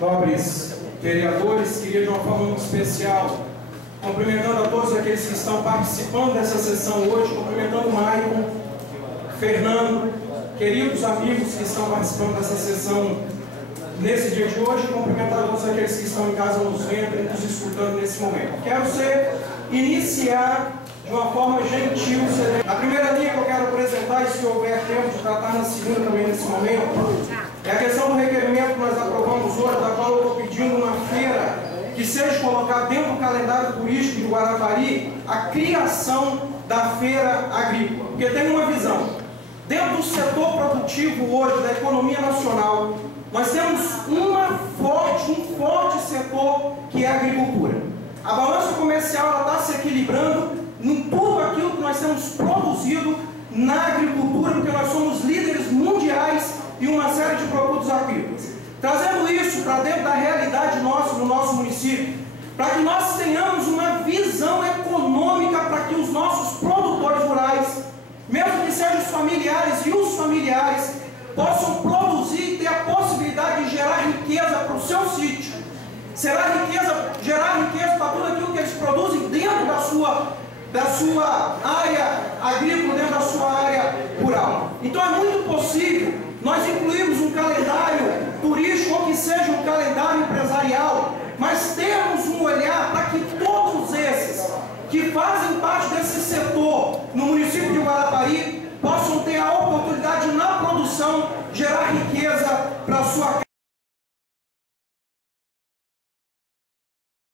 nobres vereadores, queria de uma forma muito especial, cumprimentando a todos aqueles que estão participando dessa sessão hoje, cumprimentando o Maicon, Fernando, queridos amigos que estão participando dessa sessão nesse dia de hoje, cumprimentar todos aqueles que estão em casa nos vendo e nos escutando nesse momento. Quero iniciar de uma forma gentil. A primeira linha que eu quero apresentar, e se houver tempo de tratar na segunda também nesse momento, é a questão do requerimento que nós aprovamos hoje, da qual eu estou pedindo uma feira que seja colocada dentro do calendário turístico de Guarapari a criação da feira agrícola. Porque tem uma visão. Dentro do setor produtivo hoje, da economia nacional, nós temos um forte setor que é a agricultura. A balança comercial está se equilibrando em tudo aquilo que nós temos produzido na agricultura, porque nós somos líderes mundiais em uma série de produtos agrícolas. Trazendo isso para dentro da realidade nossa, no nosso município, para que nós tenhamos uma visão econômica para que os nossos produtores rurais, mesmo que sejam os familiares e os familiares, possam produzir e ter a possibilidade de gerar riqueza para o seu sítio. Gerar riqueza para tudo aquilo que eles produzem dentro da sua área agrícola, dentro da sua área rural. Então é muito possível nós incluirmos um calendário turístico ou que seja um calendário empresarial, mas termos um olhar para que todos esses que fazem parte desse setor no município de Guarapari possam ter a oportunidade na produção gerar riqueza para a sua casa.